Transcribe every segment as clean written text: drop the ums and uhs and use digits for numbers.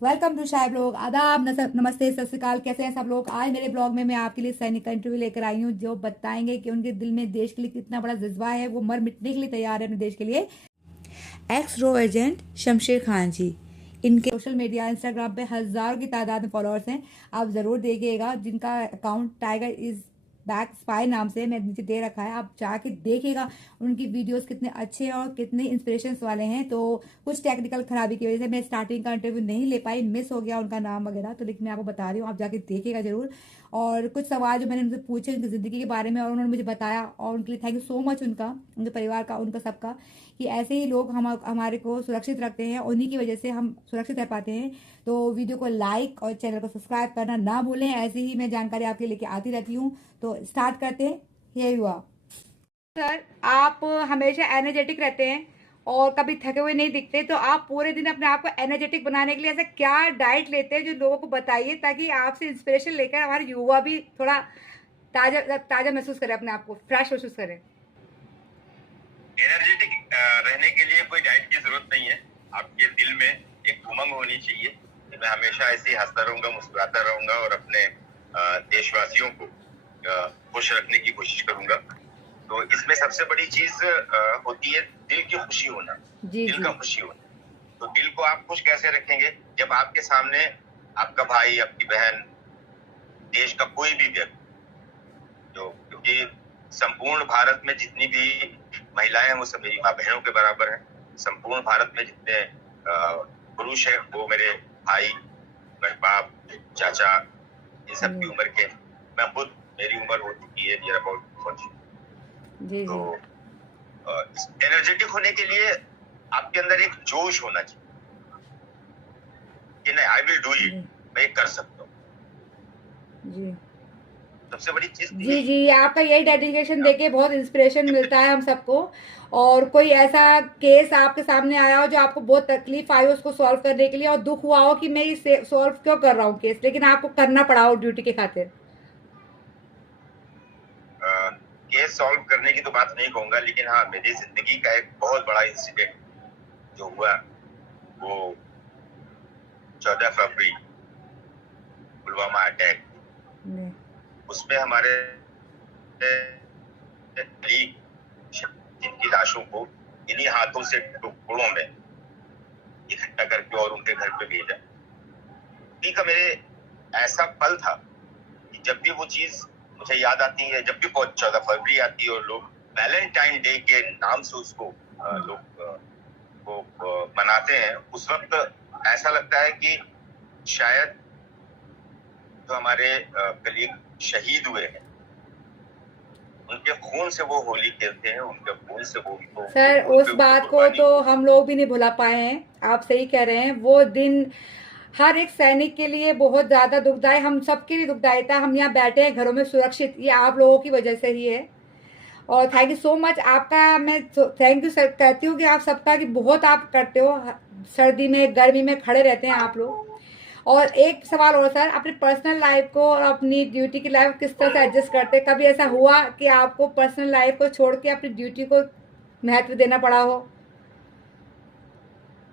Welcome to shy blog. आदाब, नमस्ते, सत श्री अकाल। कैसे हैं सब लोग? आज मेरे ब्लॉग में मैं आपके लिए सैनिक का इंटरव्यू लेकर आई हूँ, जो बताएंगे कि उनके दिल में देश के लिए कितना बड़ा जज्बा है, वो मर मिटने के लिए तैयार है अपने देश के लिए। एक्स रो एजेंट शमशेर खान जी, इनके सोशल मीडिया इंस्टाग्राम पे हजारों की तादाद में फॉलोअर्स हैं। आप ज़रूर देखिएगा, जिनका account tiger is back spy नाम से मैं नीचे दे रखा है, आप जाके देखिएगा। उनकी वीडियोस कितने अच्छे और कितने इंस्पिरेशंस वाले हैं। तो कुछ टेक्निकल खराबी की वजह से मैं स्टार्टिंग का इंटरव्यू नहीं ले पाई, मिस हो गया उनका नाम वगैरह, तो लेकिन मैं आपको बता रही हूँ, आप जाके देखिएगा जरूर। और कुछ सवाल जो मैंने उनसे पूछे उनकी ज़िंदगी के बारे में, और उन्होंने मुझे बताया, और उनके लिए थैंक यू सो मच, उनका, उनके परिवार का, उनका सबका, कि ऐसे ही लोग हमारे को सुरक्षित रखते हैं, उन्हीं की वजह से हम सुरक्षित रह पाते हैं। तो वीडियो को लाइक और चैनल को सब्सक्राइब करना ना भूलें। ऐसे ही मैं जानकारी आपके लेके आती रहती हूँ। तो स्टार्ट करते हैं। ये हुआ सर, आप हमेशा एनर्जेटिक रहते हैं और कभी थके हुए नहीं दिखते, तो आप पूरे दिन अपने आप को एनर्जेटिक बनाने के लिए ऐसा क्या डाइट लेते हैं, जो लोगों को बताइए, ताकि आपसे इंस्पिरेशन लेकर हमारे युवा भी थोड़ा ताजा ताजा महसूस करें, अपने आप को फ्रेश महसूस करें। एनर्जेटिक रहने के लिए कोई डाइट की जरूरत नहीं है। आपके दिल में एक उमंग होनी चाहिए कि मैं हमेशा ऐसे ही हंसता रहूंगा, मुस्कुराता रहूंगा और अपने देशवासियों को खुश रखने की कोशिश करूंगा। तो इसमें सबसे बड़ी चीज होती है दिल की खुशी होना, दिल का खुशी होना। तो दिल को आप खुश कैसे रखेंगे जब आपके सामने आपका भाई, आपकी बहन, देश का कोई भी व्यक्ति, जो क्योंकि संपूर्ण भारत में जितनी भी महिलाएं हैं वो सब मेरी माँ बहनों के बराबर हैं। संपूर्ण भारत में जितने पुरुष हैं वो मेरे भाई, मेरे बाप, चाचा, ये सब की उम्र के। मैं खुद, मेरी उम्र हो चुकी है नियर अबाउट 40। तो एनर्जेटिक होने के लिए आपके अंदर एक जोश होना चाहिए कि नहीं, आई विल डू इट, मैं ये कर सकता हूँ। जी, सबसे बड़ी चीज जी जी, आपका यही डेडिकेशन देके बहुत इंस्पिरेशन मिलता है हम सबको। और कोई ऐसा केस आपके सामने आया हो जो आपको बहुत तकलीफ आई हो उसको सॉल्व करने के लिए, और दुख हुआ हो कि मैं ये सॉल्व क्यों कर रहा हूँ केस, लेकिन आपको करना पड़ा हो ड्यूटी के खातिर? केस सॉल्व करने की तो बात नहीं कहूंगा, लेकिन हाँ, मेरी जिंदगी का एक बहुत बड़ा इंसिडेंट जो हुआ वो 14 फरवरी पुलवामा अटैक, उसमें हमारे जिनकी लाशों को इन्हीं हाथों से टुकड़ों में इकट्ठा करके और उनके घर पे भेजा। का मेरे ऐसा पल था कि जब भी वो चीज मुझे याद आती है, जब भी 14 फरवरी आती है और लोग वैलेंटाइन डे के नाम से उसको लोग वो मनाते हैं, उस वक्त ऐसा लगता है कि शायद जो हमारे कलीग शहीद हुए हैं उनके खून से वो होली खेलते हैं, उनके खून से वो सर, उस बात को तो हम लोग भी नहीं भुला पाए हैं। आप सही कह रहे हैं। वो दिन हर एक सैनिक के लिए बहुत ज्यादा दुखदायी, हम सबके लिए दुखदायी था। हम यहाँ बैठे हैं घरों में सुरक्षित, ये आप लोगों की वजह से ही है। और थैंक यू सो मच आपका। मैं थैंक यू सर कहती हूँ कि आप सबका, कि बहुत आप करते हो, सर्दी में गर्मी में खड़े रहते हैं आप लोग। और एक सवाल और सर, अपने पर्सनल लाइफ को और अपनी ड्यूटी की लाइफ किस तरह से एडजस्ट करते? कभी ऐसा हुआ कि आपको पर्सनल लाइफ को छोड़ के अपनी ड्यूटी को महत्व देना पड़ा हो?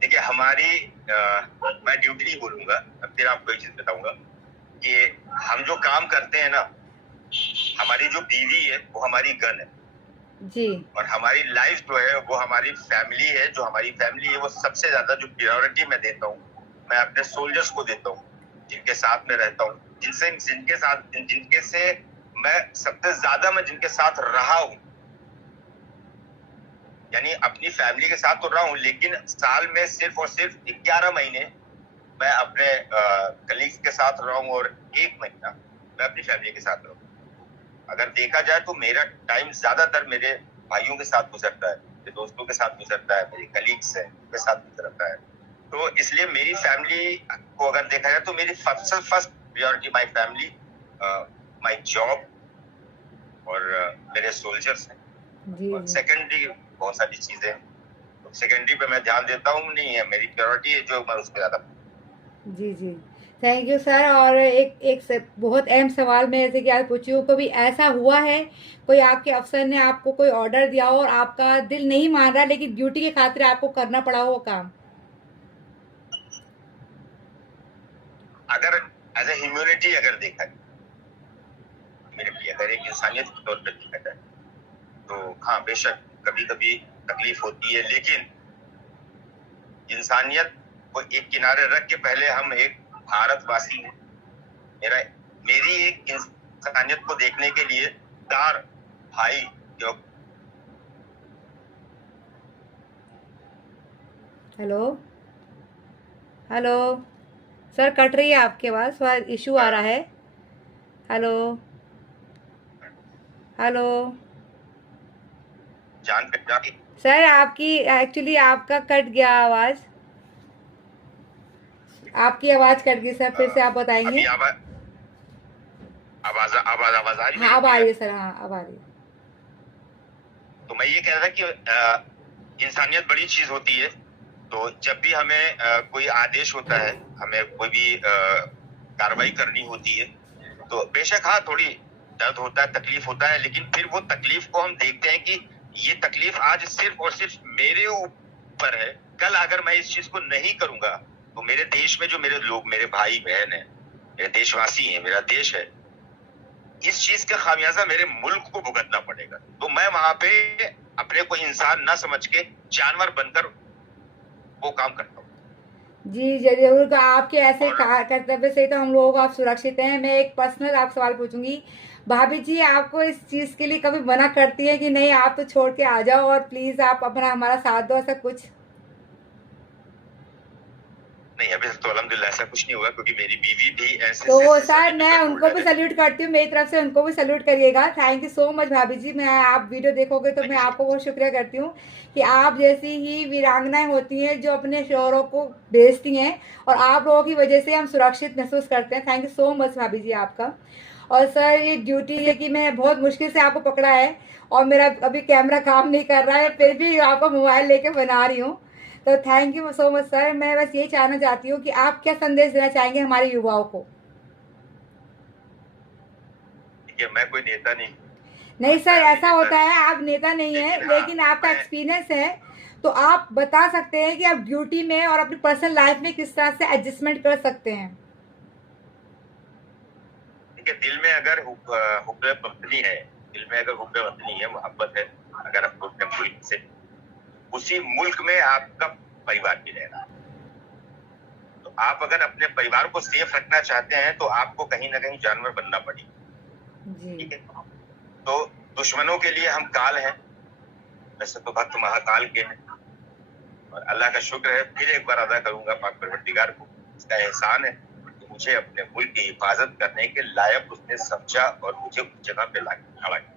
देखिए, हमारी मैं ड्यूटी नहीं बोलूंगा, फिर आपको एक चीज बताऊंगा कि हम जो काम करते हैं ना, हमारी जो बीवी है वो हमारी गन है जी, और हमारी लाइफ जो है वो हमारी फैमिली है। जो हमारी फैमिली है वो सबसे ज्यादा जो प्रायोरिटी मैं देता हूँ, मैं अपने सोल्जर्स को देता हूँ, जिनके साथ में रहता हूँ, जिनके से मैं सबसे ज्यादा, मैं जिनके साथ रहा हूँ, यानी अपनी फैमिली के साथ तो रहा हूँ, लेकिन साल में सिर्फ और सिर्फ 11 महीने मैं अपने कलीग्स के साथ रहा हूँ और 1 महीना मैं अपनी फैमिली के साथ रहूँ। अगर देखा जाए तो मेरा टाइम ज्यादातर मेरे भाइयों के साथ गुजरता है, मेरे दोस्तों के साथ गुजरता है, मेरे कलीग्स है उनके साथ गुजरता है। तो इसलिए मेरी फैमिली को अगर देखा जाए तो मेरी first priority my family, my job और मेरे सोल्जर्स हैं। और सेकेंडरी बहुत सारी चीजें, तो सेकेंडरी पे मैं ध्यान देता हूँ, नहीं है मेरी प्रायोरिटी है जो मैं उसके ज्यादा। जी जी, थैंक यू सर। और एक बहुत अहम सवाल मैं ऐसे क्या पूछी हूँ, कभी ऐसा हुआ है कोई आपके अफसर ने आपको कोई ऑर्डर दिया हो और आपका दिल नहीं मान रहा, लेकिन ड्यूटी के खातिर आपको करना पड़ा हो वो काम? अगर एज ए ह्यूमैनिटी अगर देखा जाए, अगर एक इंसानियत के तौर पर देखा जाए, तो हाँ बेशक कभी कभी तकलीफ होती है, लेकिन इंसानियत को एक किनारे रख के पहले हम एक भारतवासी हैं। मेरी एक इंसानियत को देखने के लिए चार भाई जो हेलो हेलो सर, कट रही है आपकी आवाज़, थोड़ा इशू आ रहा है। हेलो हेलो जान पहचान सर, आपकी एक्चुअली आपका कट गया आवाज़, आपकी आवाज़ कट गई सर, फिर से आप बताएंगे। आवाज आ रही है? हाँ अब आ रही है सर, हाँ अब आ रही है। तो मैं ये कह रहा था कि इंसानियत बड़ी चीज होती है। तो जब भी हमें कोई आदेश होता है, हमें कोई भी कार्रवाई करनी होती है, तो बेशक हाँ थोड़ी दर्द होता है, तकलीफ होता है, लेकिन फिर वो तकलीफ को हम देखते हैं कि ये तकलीफ आज सिर्फ और सिर्फ मेरे ऊपर है। कल अगर मैं इस चीज को नहीं करूंगा तो मेरे देश में जो मेरे लोग, मेरे भाई बहन है, मेरे देशवासी हैं, मेरा देश है, इस चीज का खामियाजा मेरे मुल्क को भुगतना पड़ेगा। तो मैं वहां पे अपने को इंसान न समझ के जानवर बनकर वो काम करता हूँ। जी जरूर, आपके ऐसे कर्तव्य से तो हम लोग आप सुरक्षित हैं। मैं एक पर्सनल आप सवाल पूछूंगी, भाभी जी आपको इस चीज के लिए कभी मना करती है कि नहीं आप तो छोड़ के आ जाओ और प्लीज आप अपना हमारा साथ दो, ऐसा कुछ? नहीं, अभी तो अल्हम्दुलिल्लाह ऐसा कुछ नहीं हुआ, क्योंकि मेरी बीवी भी ऐसे तो सर मैं उनको भी सल्यूट करती हूँ, मेरी तरफ से उनको भी सल्यूट करिएगा। थैंक यू सो मच भाभी जी। मैं आप वीडियो देखोगे तो मैं आपको बहुत शुक्रिया करती हूँ कि आप जैसी ही वीरांगनाएं होती हैं जो अपने शोहरों को भेजती हैं, और आप लोगों की वजह से हम सुरक्षित महसूस करते हैं। थैंक यू सो मच भाभी जी आपका। और सर ये ड्यूटी है कि मैं बहुत मुश्किल से आपको पकड़ा है और मेरा अभी कैमरा काम नहीं कर रहा है, फिर भी आपका मोबाइल लेके बना रही हूँ। तो thank you so much sir. मैं बस ये जानना चाहती हूँ कि आप क्या संदेश देना चाहेंगे हमारे युवाओं को? मैं कोई नेता नहीं सर, ऐसा होता है आप नेता नहीं है, लेकिन आपका एक्सपीरियंस है, तो आप बता सकते हैं कि आप ड्यूटी में और अपनी पर्सनल लाइफ में किस तरह से एडजस्टमेंट कर सकते हैं। देखिए, दिल में अगर हुब्बे वतनी है, दिल में अगर हुब्बे वतनी है, मोहब्बत है, अगर आपको अपने मुल्क से, उसी मुल्क में आपका परिवार भी रहना। तो आप अगर अपने परिवार को सेफ रखना चाहते हैं तो आपको कहीं ना कहीं जानवर बनना पड़ेगा। ठीक है, तो दुश्मनों के लिए हम काल हैं, वैसे तो भक्त महाकाल के हैं, और अल्लाह का शुक्र है, फिर एक बार अदा करूंगा पाक परवरदिगार को, इसका एहसान है कि मुझे अपने मुल्क की हिफाजत करने के लायक उसने समझा और मुझे उस जगह पे खड़ा किया।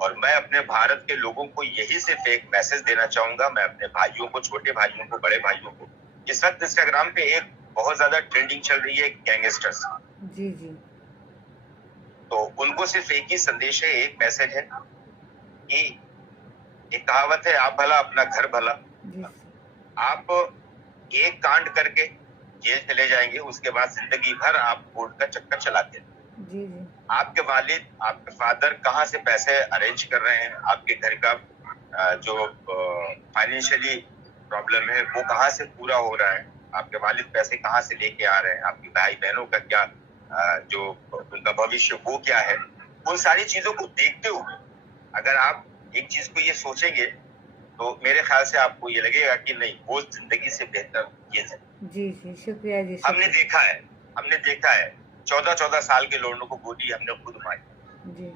और मैं अपने भारत के लोगों को यही सिर्फ एक मैसेज देना चाहूंगा, मैं अपने भाइयों को, छोटे भाइयों को, बड़े भाइयों को, इस वक्त इंस्टाग्राम पे एक बहुत ज्यादा ट्रेंडिंग चल रही है गैंगस्टर्स जी जी, तो उनको सिर्फ एक ही संदेश है, एक मैसेज है कि एक कहावत है, आप भला अपना घर भला। आप एक कांड करके जेल चले जाएंगे, उसके बाद जिंदगी भर आप कोर्ट का चक्कर चलाते हैं। जी जी, आपके वालिद, आपके फादर कहाँ से पैसे अरेंज कर रहे हैं, आपके घर का जो फाइनेंशियली प्रॉब्लम है वो कहाँ से पूरा हो रहा है, आपके वालिद पैसे कहाँ से लेके आ रहे हैं, आपके भाई बहनों का क्या जो उनका भविष्य वो क्या है, उन सारी चीजों को देखते हुए अगर आप एक चीज को ये सोचेंगे तो मेरे ख्याल से आपको ये लगेगा कि नहीं, वो जिंदगी से बेहतर ये है। जी जी, शुक्रिया जी। हमने देखा है 14-14 साल के लोगों को गोली हमने खुद मारी जी।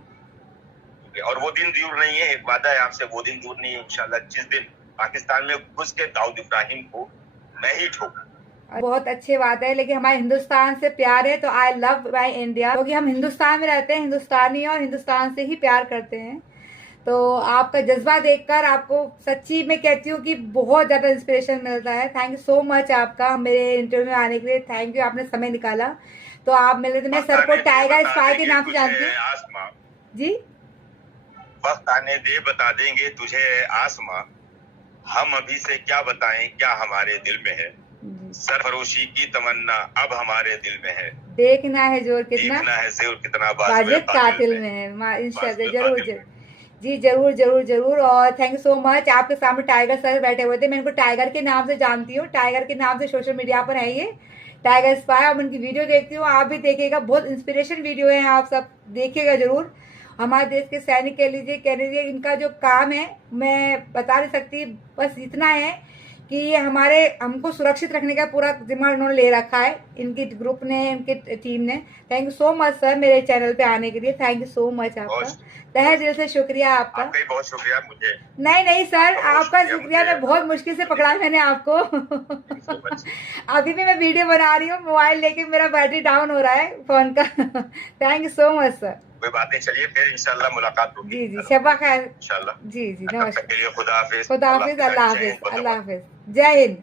और वो दिन दूर नहीं है, एक वादा है आपसे, वो दिन दूर नहीं है इंशाल्लाह, जिस दिन पाकिस्तान में घुस के दाऊद इब्राहिम को मैं ही ठोकूं। बहुत अच्छी बात है, लेकिन हमारे हिंदुस्तान से प्यार है तो आई लव माई इंडिया, क्योंकि हम हिंदुस्तान में रहते हैं, हिंदुस्तानी और हिंदुस्तान से ही प्यार करते हैं। तो आपका जज्बा देखकर आपको सच्ची मैं कहती हूँ कि बहुत ज़्यादा इंस्पिरेशन मिलता है। थैंक यू सो मच आपका मेरे इंटरव्यू में आने के लिए, थैंक यू, आपने समय निकाला। तो आप मिले थे, मैं सर को टाइगर स्पाई के नाम से जानती हूँ जी। वक्त आने दे बता देंगे तुझे आसमां, हम अभी से क्या बताएं क्या हमारे दिल में है, सरफरोशी की तमन्ना अब हमारे दिल में है, देखना है जोर कितना, देखना है जोर कितना वाजिब कातिल में है। इंशाल्लाह जरूर जी, जरूर जरूर जरूर। और थैंक यू सो मच। आपके सामने टाइगर सर बैठे हुए थे, मैं इनको टाइगर के नाम से जानती हूँ, टाइगर के नाम से सोशल मीडिया पर है ये, टाइगर स्पाई। अब उनकी वीडियो देखती हूँ, आप भी देखिएगा, बहुत इंस्पिरेशन वीडियो है, आप सब देखिएगा जरूर। हमारे देश के सैनिक कह लीजिए इनका जो काम है मैं बता नहीं सकती, बस इतना है कि ये हमको सुरक्षित रखने का पूरा जिम्मा उन्होंने ले रखा है, इनकी ग्रुप ने, इनकी टीम ने। Thank you so much sir मेरे चैनल पे आने के लिए, थैंक यू सो मच आपका, तहे दिल से शुक्रिया आपका। आपका ही बहुत शुक्रिया मुझे। नहीं सर, आपका शुक्रिया, मैं बहुत मुश्किल से पकड़ा मैंने आपको। अभी भी मैं वीडियो बना रही हूँ, मोबाइल लेके मेरा बैटरी डाउन हो रहा है फोन का। Thank you so much sir. कोई बात नहीं, चलिए फिर इंशाल्लाह मुलाकात होगी। जी शबा खैर। इंशाल्लाह। जी नमस्कार। खुदा हाफिज। खुदा हाफिज, अल्लाह हाफिज, अल्लाह हाफिज, जय हिंद।